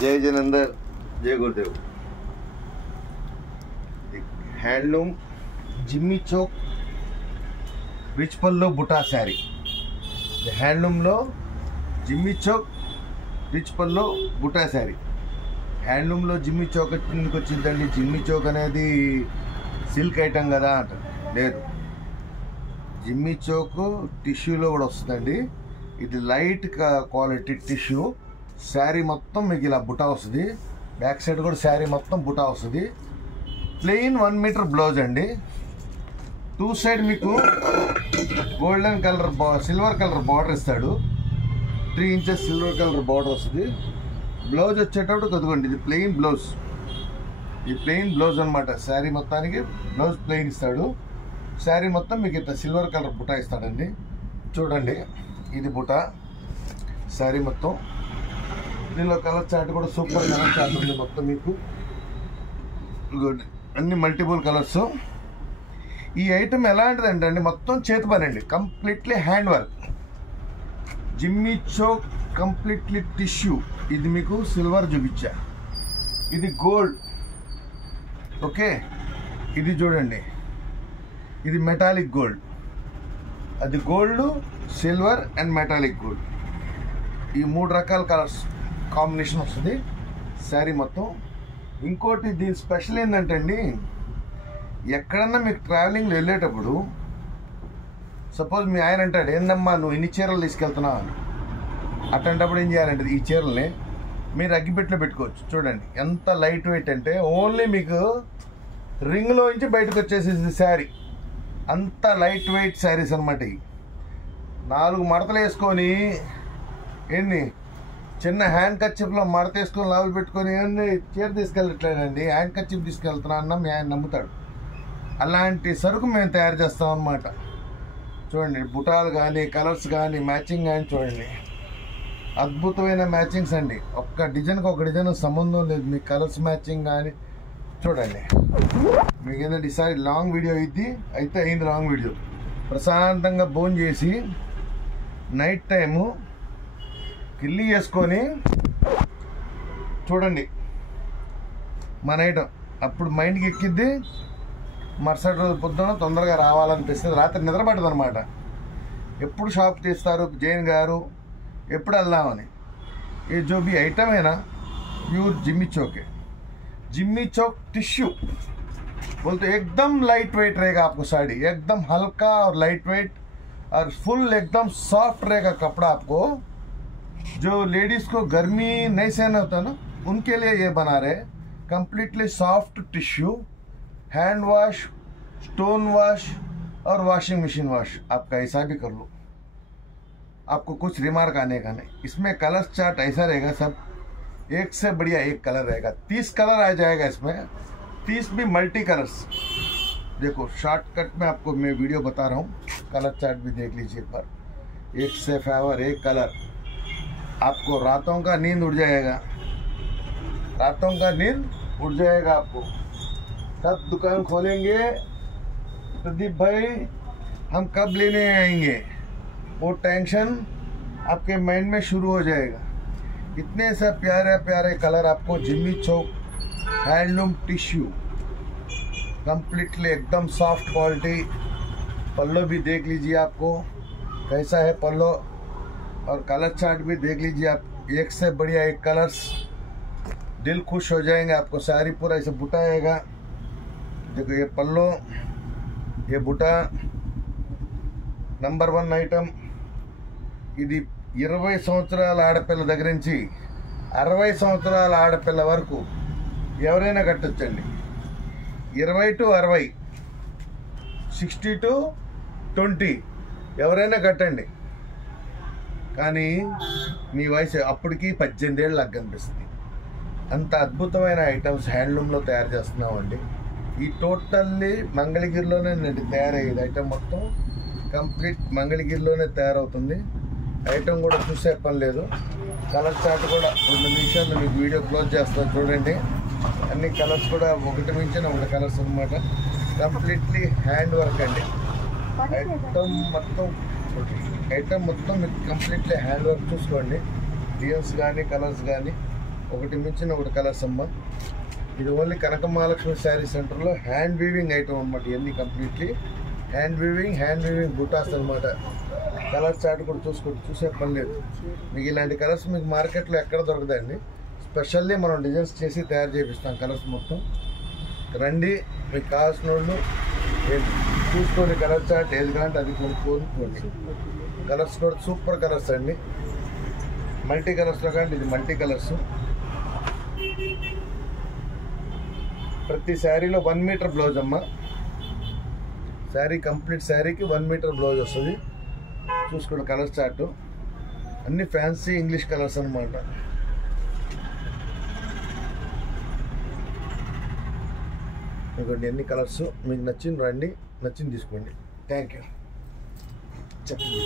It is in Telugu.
जय जलंधर, जय गुरुदेव। हैंडलूम जिम्मी चौक रिच पल्लो बुटा सारी हैंडलूम लो जिम्मी चौक रिच पल्लो बुटा सारी హ్యాండ్లూమ్ లో జిమ్మి చౌక్ కిందకి వచ్చిందండి. జిమ్మి చౌక్ అనేది సిల్క్ ఐటమ్ కదా అంట, లేదు. జిమ్మి చౌక్ టిష్యూలో కూడా వస్తుందండి. ఇది లైట్ క్వాలిటీ టిష్యూ. శారీ మొత్తం మీకు ఇలా బుటా వస్తుంది. బ్యాక్ సైడ్ కూడా శారీ మొత్తం బుటా వస్తుంది. ప్లెయిన్ 1 మీటర్ బ్లౌజ్ అండి. 2 సైడ్ మీకు golden colour silver colour border ఇస్తాడు. 3 ఇంచెస్ సిల్వర్ కలర్ బార్డర్ వస్తుంది. బ్లౌజ్ వచ్చేటప్పుడు కదుకోండి, ఇది ప్లెయిన్ బ్లౌజ్. ఇది ప్లెయిన్ బ్లౌజ్ అనమాట. శారీ మొత్తానికి బ్లౌజ్ ప్లెయిన్ ఇస్తాడు. శారీ మొత్తం మీకు ఇట్లా సిల్వర్ కలర్ బుటా ఇస్తాడండి. చూడండి, ఇది బుటా శారీ మొత్తం. దీనిలో కలర్ చార్ట్ కూడా సూపర్ కలర్ చార్ట్ ఉంది మొత్తం మీకు. గుడ్, అన్ని మల్టిపుల్ కలర్స్. ఈ ఐటమ్ ఎలాంటిదంటే అండి, మొత్తం చేతి పని అండి, కంప్లీట్లీ హ్యాండ్ వర్క్. జిమ్మి చౌక్ కంప్లీట్లీ టిష్యూ. ఇది మీకు సిల్వర్ చూపించా, ఇది గోల్డ్. ఓకే, ఇది చూడండి, ఇది మెటాలిక్ గోల్డ్. అది gold, silver and metallic gold. ఈ 3 రకాల కలర్స్ కాంబినేషన్ వస్తుంది శారీ మొత్తం. ఇంకోటి దీని స్పెషల్ ఏంటంటే అండి, ఎక్కడన్నా మీకు ట్రావెలింగ్ వెళ్ళేటప్పుడు సపోజ్ మీ ఆయన అంటాడు, ఏందమ్మా నువ్వు ఇన్ని చీరలు తీసుకెళ్తున్నావు అని. అట్లాంటప్పుడు ఏం చేయాలంటే ఈ చీరల్ని మీరు అగ్గిపెట్టెలో పెట్టుకోవచ్చు. చూడండి ఎంత లైట్ వెయిట్ అంటే, ఓన్లీ మీకు రింగ్లో నుంచి బయటకు వచ్చేసేది శారీ. అంత లైట్ వెయిట్ శారీస్ అనమాట. ఇవి 4 మడతలు వేసుకొని, ఏంది చిన్న హ్యాండ్ కర్చీఫ్లో మడత వేసుకొని లావులు పెట్టుకొని ఏంది చీర తీసుకెళ్ళట్లేదండి, హ్యాండ్ కర్చీఫ్ తీసుకెళ్తున్నా అన్న మీ ఆయన నమ్ముతాడు. అలాంటి సరుకు మేము తయారు చేస్తాం అన్నమాట. చూడండి, బుటాలు కానీ కలర్స్ కానీ మ్యాచింగ్ కానీ చూడండి, అద్భుతమైన మ్యాచింగ్స్ అండి. ఒక్క డిజైన్కి ఒక డిజైన్ సంబంధం లేదు. మీ కలర్స్ మ్యాచింగ్ కానీ చూడండి. మీకు ఏంటంటే ఈసారి లాంగ్ వీడియో అయింది లాంగ్ వీడియో. ప్రశాంతంగా భోజనం చేసి నైట్ టైము కిల్లి చేసుకొని చూడండి మన ఐటమ్. అప్పుడు మైండ్కి ఎక్కిద్ది. మరుసటి రోజు పొద్దున తొందరగా రావాలనిపిస్తుంది. రాత్రి నిద్రపడదు అనమాట. ఎప్పుడు షాప్ తీస్తారు జైన్ గారు, ఎప్పుడు వెళ్దామని. ये जो भी आइटम है ना, प्योर जिम्मी चौक है. जिम्मी चौक टिश्यू बोलते एकदम लाइट वेट रहेगा आपको साड़ी, एकदम हल्का और लाइट वेट और फुल एकदम सॉफ्ट रहेगा कपड़ा आपको. जो लेडीज़ को गर्मी नहीं सहना होता ना, उनके लिए ये बना रहे. Completely soft tissue, hand wash, stone wash और वॉशिंग मशीन वॉश. आपका ऐसा भी कर लो, आपको कुछ रिमार्क आने का नहीं. इसमें कलर चार्ट ऐसा रहेगा, सब एक से बढ़िया एक कलर रहेगा. 30 कलर आ जाएगा इसमें, 30 भी मल्टी कलर्स. देखो शॉर्टकट में आपको मैं वीडियो बता रहा हूँ, कलर चार्ट भी देख लीजिए एक बार. एक से फेवर एक कलर, आपको रातों का नींद उड़ जाएगा, रातों का नींद उड़ जाएगा आपको. तब दुकान खोलेंगे प्रदीप भाई, हम कब लेने आएंगे, वो टेंशन आपके माइंड में शुरू हो जाएगा. इतने सब प्यारे प्यारे कलर आपको जिम्मी चौक हैंडलूम टिश्यू, कंप्लीटली एकदम सॉफ्ट क्वालिटी. पल्लो भी देख लीजिए आपको कैसा है पल्लो, और कलर चार्ट भी देख लीजिए आप. एक से बढ़िया एक कलर्स, दिल खुश हो जाएंगे. आपको सारी पूरा ऐसे बुटा आएगा. देखो ये पल्लो, ये बुटा, नंबर 1 ఐటమ్. ఇది 20 సంవత్సరాల ఆడపిల్ల దగ్గర నుంచి 60 సంవత్సరాల ఆడపిల్ల వరకు ఎవరైనా కట్టొచ్చండి. 20 to 60, 60 to 20 ఎవరైనా కట్టండి. కానీ మీ వయసు అప్పటికి 18 ఏళ్ళు లాగా కనిపిస్తుంది. అంత అద్భుతమైన ఐటమ్స్ హ్యాండ్లూమ్లో తయారు చేస్తున్నామండి. ఈ టోటల్లీ మంగళగిరిలోనే తయారయ్యేది ఐటమ్. మొత్తం కంప్లీట్ మంగళగిరిలోనే తయారవుతుంది. ఐటమ్ కూడా చూసే పని లేదు. కలర్ చార్ట్ కూడా 2 నిమిషాల్లో మీకు వీడియో క్లోజ్ చేస్తాను చూడండి. అన్ని కలర్స్ కూడా ఒకటి మించిన ఒకటి కలర్స్ అనమాట. కంప్లీట్లీ హ్యాండ్ వర్క్ అండి. ఐటమ్ మొత్తం మీకు కంప్లీట్లీ హ్యాండ్ వర్క్. చూసుకోండి, డిజైన్స్ కానీ కలర్స్ కానీ ఒకటి మించిన ఒకటి కలర్స్ అమ్మ. ఇది ఓన్లీ కనక మహాలక్ష్మి శారీ సెంటర్లో హ్యాండ్ వీవింగ్ ఐటమ్ అనమాట. ఇవన్నీ కంప్లీట్లీ హ్యాండ్ వీవింగ్ బుటాస్ అనమాట. కలర్ చార్ట్ కూడా చూసే పని లేదు. మీకు ఇలాంటి కలర్స్ మీకు మార్కెట్లో ఎక్కడ దొరకదండి. స్పెషల్లీ మనం డిజైన్స్ చేసి తయారు చేపిస్తాం కలర్స్ మొత్తం. రండి, మీకు కావాల్సిన వాళ్ళు చూసుకొని కలర్ చార్ట్ ఏది కావాలంటే అది కొనుక్కోండి. కలర్స్ కూడా సూపర్ కలర్స్ అండి. మల్టీ కలర్స్లో కానీ ఇది మల్టీ కలర్స్. ప్రతి శారీలో 1 మీటర్ బ్లౌజ్ అమ్మ. శారీ కంప్లీట్ శారీకి 1 మీటర్ బ్లౌజ్ వస్తుంది. చూసుకోండి కలర్ చార్ట్. అన్ని ఫ్యాన్సీ ఇంగ్లీష్ కలర్స్ అనమాట. ఇదిగోండి ఎన్ని కలర్స్. మీకు నచ్చింది రండి, నచ్చింది తీసుకోండి. Thank you. చెప్పండి.